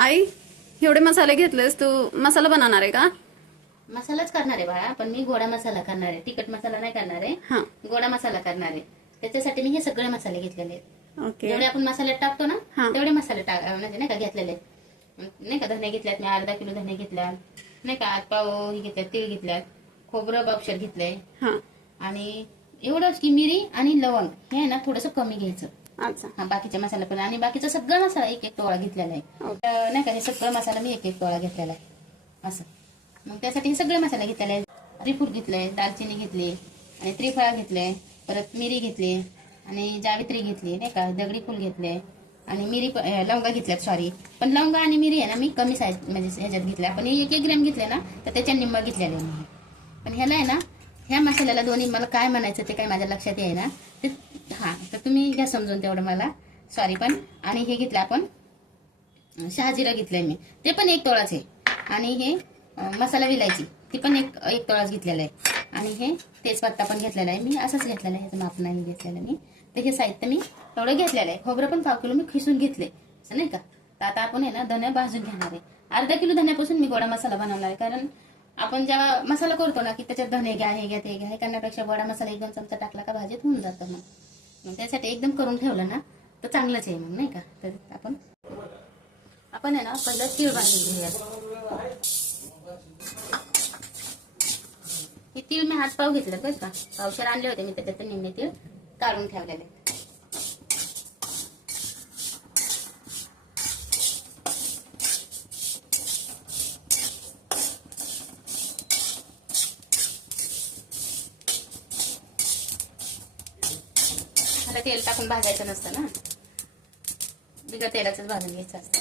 आई, एवढे मसाले घेतलेस तू, मसाला बनवणार आहे का? मसालाच करणार आहे बाळा, पण मी गोडा मसाला करणार आहे. तिखट मसाला नाही करणार आहे. हा. गोडा मसाला करणार आहे. त्याच्यासाठी मी हे सगळे मसाले घेतलेले आहेत. ओके. जेवढे आपण मसाले टाकतो ना हा. तेवढे मसाले म्हणजे नाही का घेतलेले आहेत. नाही का धने घेतल्यात मी, अर्धा किलो धने घेतल्या, नाही का 8 पाव हे घेतल्यात, तीळ घेतल्यात, खोबरं पावशेर घेतलंय, हा. आणि एवढंच की मिरी आणि लवंग हे आहे ना थोडंसं कमी घ्यायचं. अच्छा. हा, बाकीचे मसाला पण, आणि बाकीचा सगळा मसाला एक एक तोळा घेतलेला आहे. नाही का हे सगळं मसाला मी एक एक तोळा घेतलेला आहे असं. मग त्यासाठी हे सगळे मसाले घेतलेले आहेत. त्रिफूट घेतलंय, दालचिनी घेतली, आणि त्रिफळा घेतले, परत मिरी घेतली, आणि जावित्री घेतली, नाही का दगडी फूल घेतले, आणि मिरी लवंगा घेतल्यात, सॉरी. पण लवंगा आणि मिरी आहे ना मी कमी साईज म्हणजे ह्याच्यात घेतल्या. पण 1-1 ग्रॅम घेतले ना तर त्याच्या निम्मा घेतलेले मी. पण ह्याला आहे ना, ह्या मसाल्याला दोन्ही, मला काय म्हणायचं ते काय माझ्या लक्षात आहे ना ते. हा, तर तुम्ही घ्या समजून तेवढं मला, सॉरी. पण आणि हे घेतलं आपण शहाजिरा घेतलंय मी, ते पण 1 तोळाच आहे. आणि हे मसाला विलायची ती पण एक तोळाच घेतलेला आहे. आणि हे तेजपत्ता पण घेतलेला आहे मी, असंच घेतलेलं आहे, ह्याचं माप नाही घेतलेलं मी. तर हे साहित्य मी एवढं घेतलेलं आहे. खोबरं पण 1/2 किलो मी खिसून घेतले, असं नाही का. तर आता आपण आहे ना धने भाजून घेणार आहे. अर्धा किलो धन्यापासून मी गोडा मसाला बनवणार आहे. कारण आपण जेव्हा मसाला करतो ना की त्याच्यात धने घ्या, हे घ्या, ते घ्या, हे करण्यापेक्षा गोडा मसाला 1-2 चमचा टाकला का भाजीत होऊन जातं. मग त्यासाठी एकदम करून ठेवलं ना तर चांगलंच आहे मग, नाही का. तर आपण आहे ना पहिलं तीळ भाजून घेऊया. हे तीळ मी 8 पाव घेतले बरं का, पावशेर आणले होते मी, त्याच्यात निम्मे तीळ काढून ठेवलेले. मला तेल टाकून भाजायचं नसतं ना, बिगर तेलाचंच भाजून घ्यायचं असतं.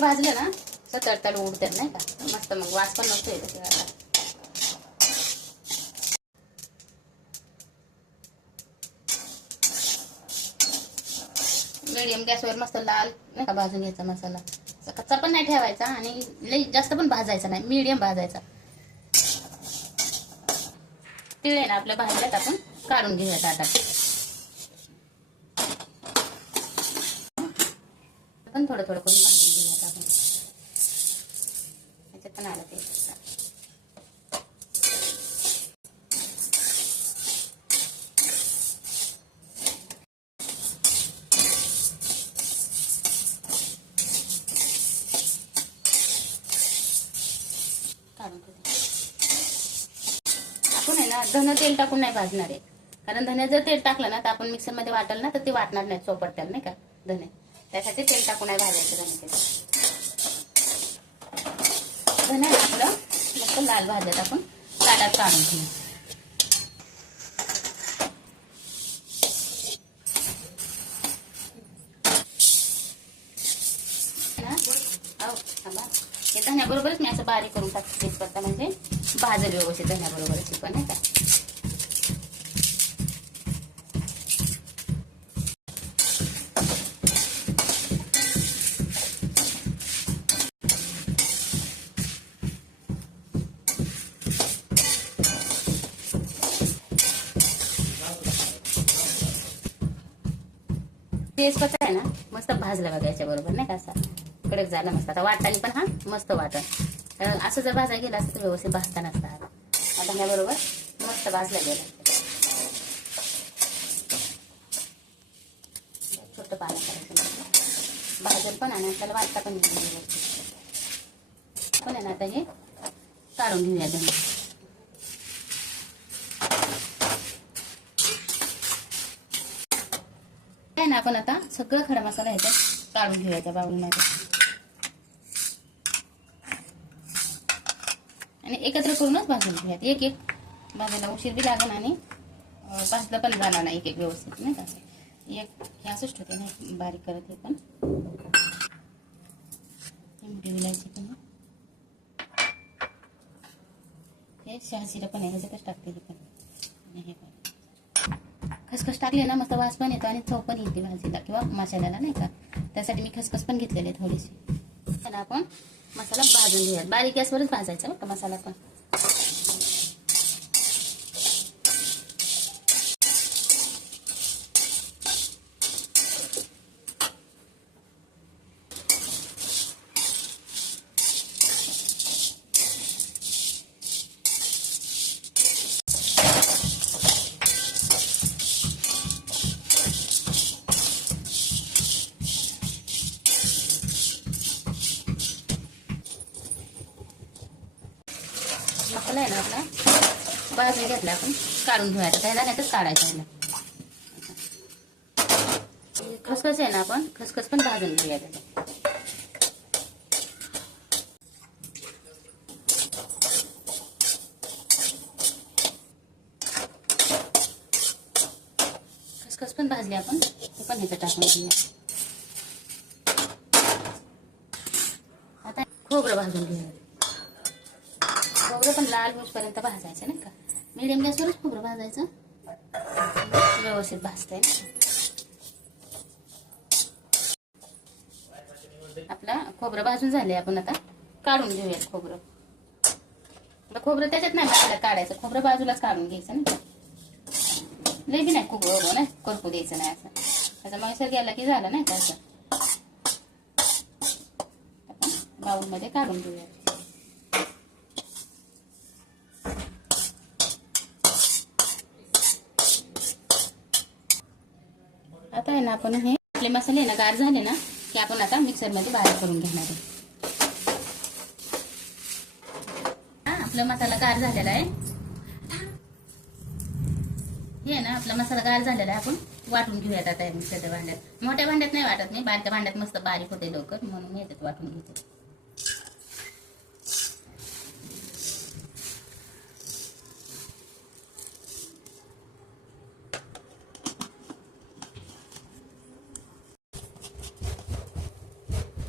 भाजलं ना तर तडतड उडतात, नाही का मस्त. मग वास पण नसतो येत त्याला. मीडियम गॅसवर मस्त लाल नाही का भाजून घ्यायचा मसाला. कच्चा पण नाही ठेवायचा आणि लई जास्त पण भाजायचा नाही, मीडियम भाजायचा. तिळे ना आपल्या भाजल्यात, आपण काढून घेऊया ताटात. पण थोडं थोडं करून भाजून घेऊयात आपण. याच्यात पण आलं ते काढून घेऊया. आपण आहे ना धन तेल टाकून नाही भाजणार आहे. कारण धने जर तेल टाकलं ना तर आपण मिक्सर मध्ये वाटल ना तर ते वाटणार नाही, चोपडतील नाही का धने. त्यासाठी तेल टाकून नाही भाजायचं धने. धने आपलं मस्त लाल भाज्यात आपण ताटात काढून घेऊ. हे धन्याबरोबरच मी असं बारीक करून टाकते तेजपत्ता, म्हणजे भाजल व्यवस्थित धन्याबरोबरच पण, नाही का. तेजपत्ता आहे ना मस्त भाजला बघा याच्या बरोबर, नाही का असा कडक झाला मस्त. आता वाटताना पण हा मस्त वाटत. असं जर भाजा गेला असतं तर व्यवस्थित भाजता नसता. धन्याबरोबर मस्त भाजला गेला. छोटं पाणी करायचं भाजल पण, आणि आपल्याला वाटता पण पण आहे ना. आता हे काढून घेऊया धने. आहे ना, आपण आता सगळं खडा मसाला ह्याच्यात काढून घेऊया त्या बाउलमध्ये, आणि एकत्र करूनच भाजून घेऊयात. एक एक भाजायला उशीर बी लागेल आणि भाजलं पण झाला नाही एक व्यवस्थित, नाही का. एक हे असंच ठेवते नाही बारीक करत. हे पण मोठी विलायची पण, हे शहाजिरा पण आहे ह्याच्यातच टाकते. हे पण आणि हे पण खसखस टाकले ना मस्त वास पण येतो आणि चव पण येते भाजीला किंवा मसाल्याला, नाही का. त्यासाठी मी खसखस पण घेतलेले थोडीशी. त्याला आपण मसाला भाजून घेऊयात. बारीक गॅसवरच भाजायचा बरं का मसाला पण. मसाला आहे ना आपला भाजून घेतला, आपण काढून घेऊयाचा त्याला, नाही तर काढायचा ह्याला. खसखस आहे ना, आपण खसखस पण भाजून घेऊया त्याला. खसखस पण भाजली आपण, ते पण ह्याच्यात टाकून घेऊया. आता खोबरं भाजून घेऊया. खोबरं पण लाल होईपर्यंत भाजायचं नाही का, मीडियम गॅसवरच खोबरं भाजायचं, व्यवस्थित भाजतंय ना. आपला खोबरं भाजून झाले, आपण आता काढून घेऊयात खोबरं. आता खोबरं त्याच्यात नाही मसाल्यात काढायचं, खोबरं बाजूलाच काढून घ्यायचं नाही का, लई बी नाही खोबरं नाही करपू द्यायचं नाही असं, त्याचा मसाला गेला की झालं नाही का. असं आपण बाउलमध्ये काढून घेऊयात. आता आहे ना, आपण हे आपले मसाले ना गार झाले ना की आपण आता मिक्सरमध्ये बारीक करून घेणार आहे. आपला मसाला गार झालेला आहे. हे ना आपला मसाला गार झालेला आहे, आपण वाटून घेऊयात आता मिक्सरच्या भांड्यात. मोठ्या भांड्यात नाही वाटत मी, बारक्या भांड्यात मस्त बारीक होते लवकर, म्हणून मी याच्यात वाटून घेते.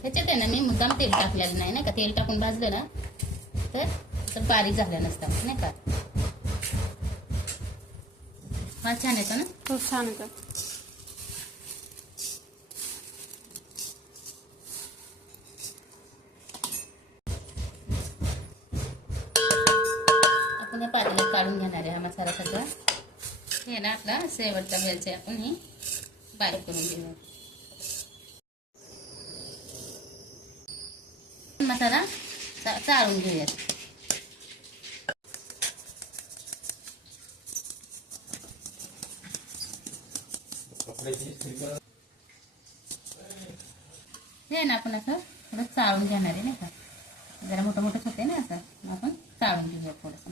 ह्याच्यात आहे ना मी मुद्दाम तेल टाकलेलं नाही ना का, तेल टाकून भाजलं ना तर बारीक झालं नसतं नाही का. हा छान येतो ना, खूप छान होतं. आपण या पातेल्यात काढून घेणार आहे हा मसाला सगळा. हे ना आपला शेवटचा वेलची आपण ही बारीक करून घेऊया. मसाला चाळून घेऊयात. हे ना आपण असं थोडं चाळून घेणार आहे नाही का, जरा मोठं मोठं होते ना असं, आपण चाळून घेऊया थोडंसं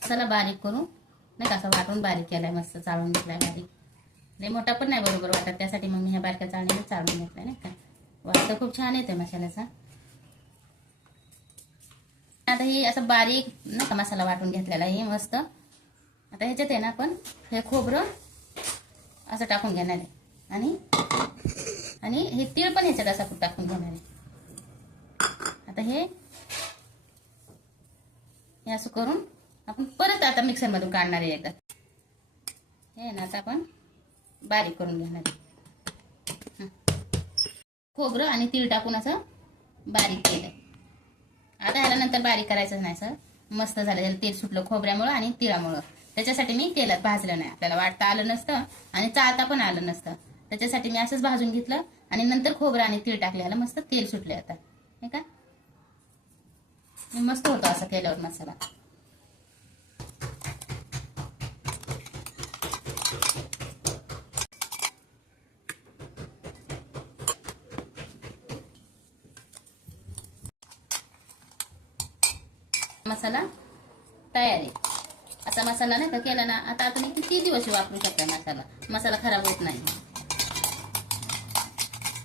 मसाला बारीक करून नाही का, असं वाटून बारीक केलाय, मस्त चाळून घेतलाय बारीक. लय मोठा पण नाही बरोबर वाटत, त्यासाठी मग मी ह्या बारक्या चाळणीने चाळून घेतलाय नाही का. वास खूप छान येतोय मसाल्याचा. आता ही असं बारीक नाही का मसाला वाटून घेतलेला आहे मस्त. आता ह्याच्यात आहे ना आपण हे खोबरं असं टाकून घेणार आहे, आणि हे तीळ पण ह्याच्यात असं टाकून घेणार आहे. आता हे असं करून आपण परत आता मिक्सर मधून काढणार आहे एकदा. हे ना आता आपण बारीक करून घेणार आहे. खोबरं आणि तीळ टाकून असं बारीक केलंय. आता ह्याला नंतर बारीक करायचं नाही सर, मस्त झालं. त्याला तेल सुटलं खोबऱ्यामुळं आणि तिळामुळं, त्याच्यासाठी मी तेलात भाजलं नाही. आपल्याला वाटता आलं नसतं आणि चालता पण आलं नसतं, त्याच्यासाठी मी असंच भाजून घेतलं आणि नंतर खोबरं आणि तीळ टाकले. ह्याला मस्त तेल सुटले आता नाही का, मस्त होतं असं केल्यावर मसाला. मसाला तयार आहे. असा मसाला नाही का केला ना, आता आपण किती दिवस वापरू शकता मसाला खराब होत नाही.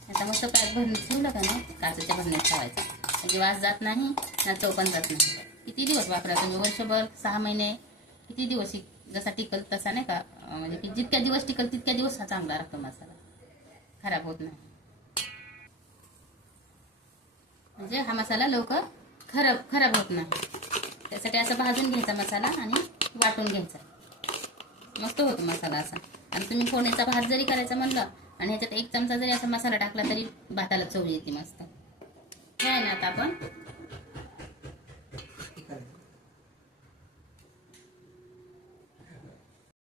आता मस्त पॅक भरून ठेवलं का नाही, काचेच्या भरण्यात ठेवायचा, म्हणजे वास जात नाही ना, चव पण जात नाही. किती दिवस वापरा तुम्ही, वर्षभर 6 महिने, किती दिवस जसा टिकल तसा नाही का, म्हणजे की जितक्या दिवस टिकल तितक्या दिवस हा चांगला राहतो मसाला, खराब होत नाही. म्हणजे हा मसाला लवकर खराब होत नाही. त्यासाठी असं भाजून घ्यायचा मसाला आणि वाटून घ्यायचा, मस्त होतो मसाला असा. आणि तुम्ही फोडणीचा भात जरी करायचा म्हणलं आणि ह्याच्यात 1 चमचा जरी असा मसाला टाकला तरी भाताला चव येते मस्त. हे आहे ना, आता आपण